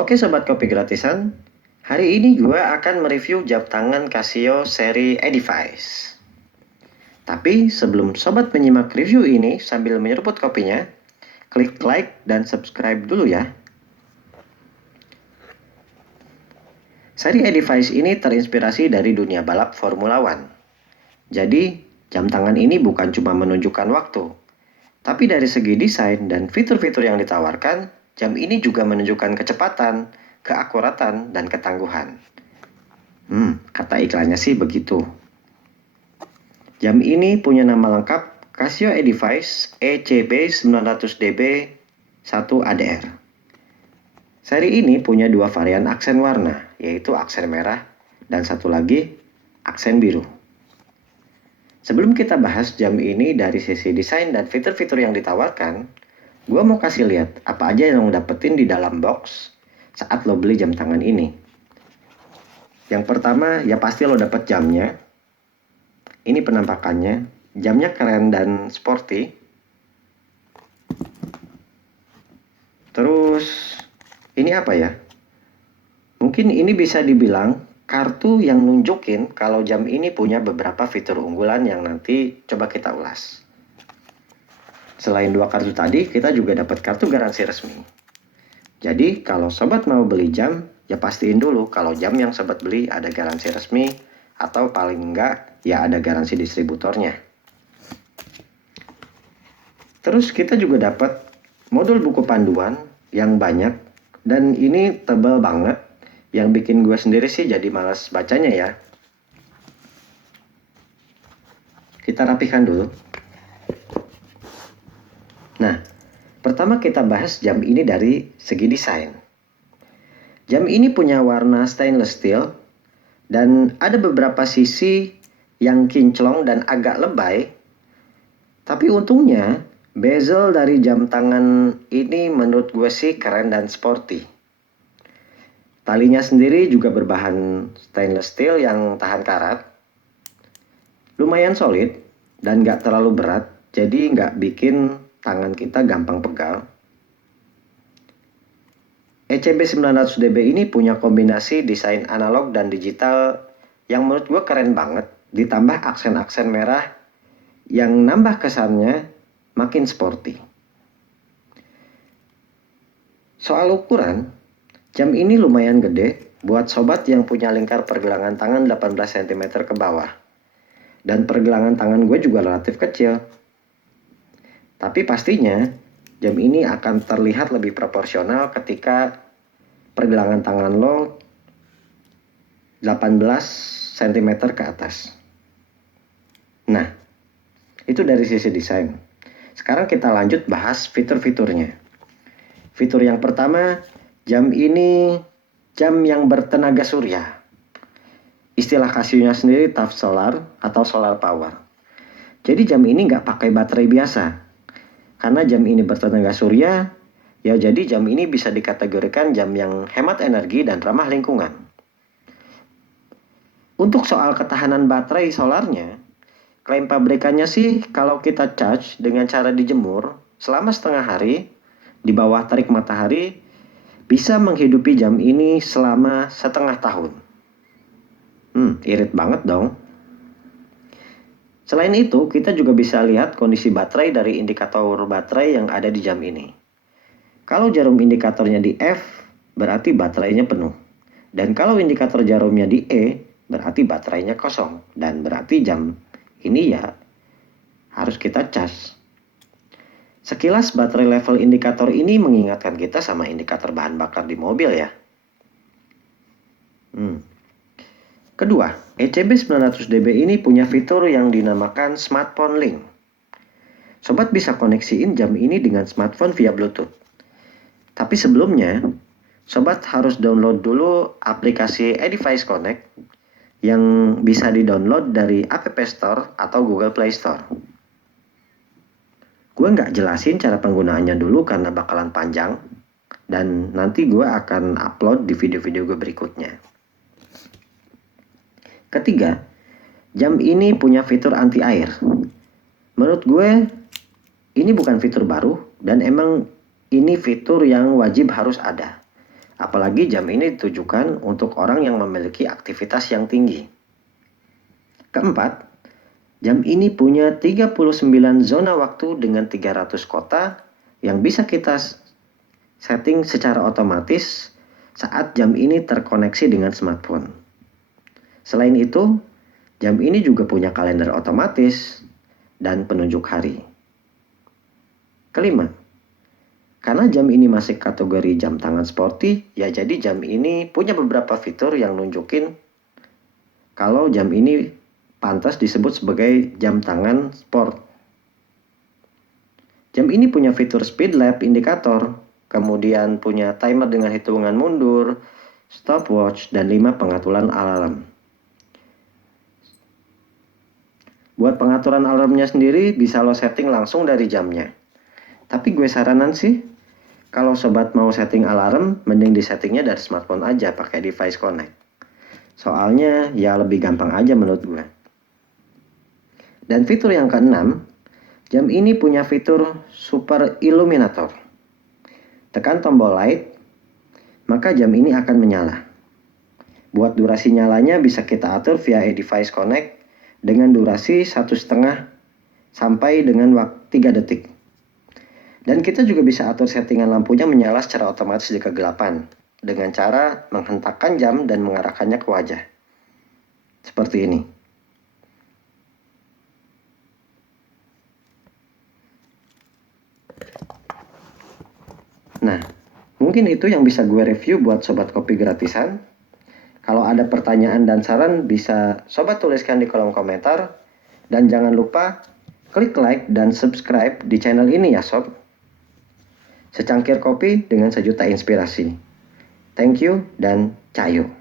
Oke Sobat Kopi Gratisan, hari ini gue akan mereview jam tangan Casio seri Edifice. Tapi sebelum Sobat menyimak review ini sambil menyeruput kopinya, klik like dan subscribe dulu ya. Seri Edifice ini terinspirasi dari dunia balap Formula One. Jadi, jam tangan ini bukan cuma menunjukkan waktu, tapi dari segi desain dan fitur-fitur yang ditawarkan, jam ini juga menunjukkan kecepatan, keakuratan, dan ketangguhan. Kata iklannya sih begitu. Jam ini punya nama lengkap Casio Edifice ECB 900DB 1ADR. Seri ini punya dua varian aksen warna, yaitu aksen merah dan satu lagi aksen biru. Sebelum kita bahas jam ini dari sisi desain dan fitur-fitur yang ditawarkan, gue mau kasih lihat apa aja yang lo dapetin di dalam box saat lo beli jam tangan ini. Yang pertama, ya pasti lo dapet jamnya. Ini penampakannya. Jamnya keren dan sporty. Terus, ini apa ya? Mungkin ini bisa dibilang kartu yang nunjukin kalau jam ini punya beberapa fitur unggulan yang nanti coba kita ulas. Selain dua kartu tadi, kita juga dapat kartu garansi resmi. Jadi, kalau sobat mau beli jam, ya pastiin dulu kalau jam yang sobat beli ada garansi resmi atau paling enggak ya ada garansi distributornya. Terus kita juga dapat modul buku panduan yang banyak dan ini tebal banget, yang bikin gue sendiri sih jadi malas bacanya ya. Kita rapikan dulu. Nah, pertama kita bahas jam ini dari segi desain. Jam ini punya warna stainless steel dan ada beberapa sisi yang kinclong dan agak lebay. Tapi untungnya bezel dari jam tangan ini menurut gue sih keren dan sporty. Talinya sendiri juga berbahan stainless steel yang tahan karat. Lumayan solid dan gak terlalu berat, jadi gak bikin tangan kita gampang pegal. ECB 900DB ini punya kombinasi desain analog dan digital yang menurut gue keren banget, ditambah aksen-aksen merah yang nambah kesannya makin sporty. Soal ukuran, jam ini lumayan gede buat sobat yang punya lingkar pergelangan tangan 18 cm ke bawah. Dan pergelangan tangan gue juga relatif kecil. Tapi pastinya jam ini akan terlihat lebih proporsional ketika pergelangan tangan lo 18 cm ke atas. Nah, itu dari sisi desain. Sekarang kita lanjut bahas fitur-fiturnya. Fitur yang pertama, jam ini jam yang bertenaga surya. Istilah Casio-nya sendiri TAF Solar atau Solar Power. Jadi jam ini nggak pakai baterai biasa. Karena jam ini bertenaga surya, ya jadi jam ini bisa dikategorikan jam yang hemat energi dan ramah lingkungan. Untuk soal ketahanan baterai solarnya, klaim pabrikannya sih kalau kita charge dengan cara dijemur selama setengah hari di bawah terik matahari bisa menghidupi jam ini selama setengah tahun. Irit banget dong. Selain itu, kita juga bisa lihat kondisi baterai dari indikator baterai yang ada di jam ini. Kalau jarum indikatornya di F, berarti baterainya penuh. Dan kalau indikator jarumnya di E, berarti baterainya kosong. Dan berarti jam ini ya harus kita cas. Sekilas baterai level indikator ini mengingatkan kita sama indikator bahan bakar di mobil ya. Kedua, ECB 900DB ini punya fitur yang dinamakan Smartphone Link. Sobat bisa koneksiin jam ini dengan smartphone via Bluetooth. Tapi sebelumnya, sobat harus download dulu aplikasi Edifice Connect yang bisa di-download dari App Store atau Google Play Store. Gue nggak jelasin cara penggunaannya dulu karena bakalan panjang, dan nanti gue akan upload di video-video gue berikutnya. Ketiga, jam ini punya fitur anti air. Menurut gue, ini bukan fitur baru dan emang ini fitur yang wajib harus ada. Apalagi jam ini ditujukan untuk orang yang memiliki aktivitas yang tinggi. Keempat, jam ini punya 39 zona waktu dengan 300 kota yang bisa kita setting secara otomatis saat jam ini terkoneksi dengan smartphone. Selain itu, jam ini juga punya kalender otomatis dan penunjuk hari. Kelima, karena jam ini masih kategori jam tangan sporty, ya jadi jam ini punya beberapa fitur yang nunjukin kalau jam ini pantas disebut sebagai jam tangan sport. Jam ini punya fitur speed lap indikator, kemudian punya timer dengan hitungan mundur, stopwatch, dan 5 pengaturan alarm. Buat pengaturan alarmnya sendiri bisa lo setting langsung dari jamnya. Tapi gue saranan sih, kalau sobat mau setting alarm, mending disettingnya dari smartphone aja pakai device connect. Soalnya ya lebih gampang aja menurut gue. Dan fitur yang keenam, jam ini punya fitur super illuminator. Tekan tombol light, maka jam ini akan menyala. Buat durasi nyalanya bisa kita atur via device connect dengan durasi 1,5 sampai dengan 3 detik. Dan kita juga bisa atur settingan lampunya menyala secara otomatis di kegelapan dengan cara menghentakkan jam dan mengarahkannya ke wajah. Seperti ini. Nah, mungkin itu yang bisa gue review buat Sobat Kopi gratisan. Kalau ada pertanyaan dan saran bisa Sobat tuliskan di kolom komentar. Dan jangan lupa klik like dan subscribe di channel ini ya Sob. Secangkir kopi dengan sejuta inspirasi. Thank you dan cayo.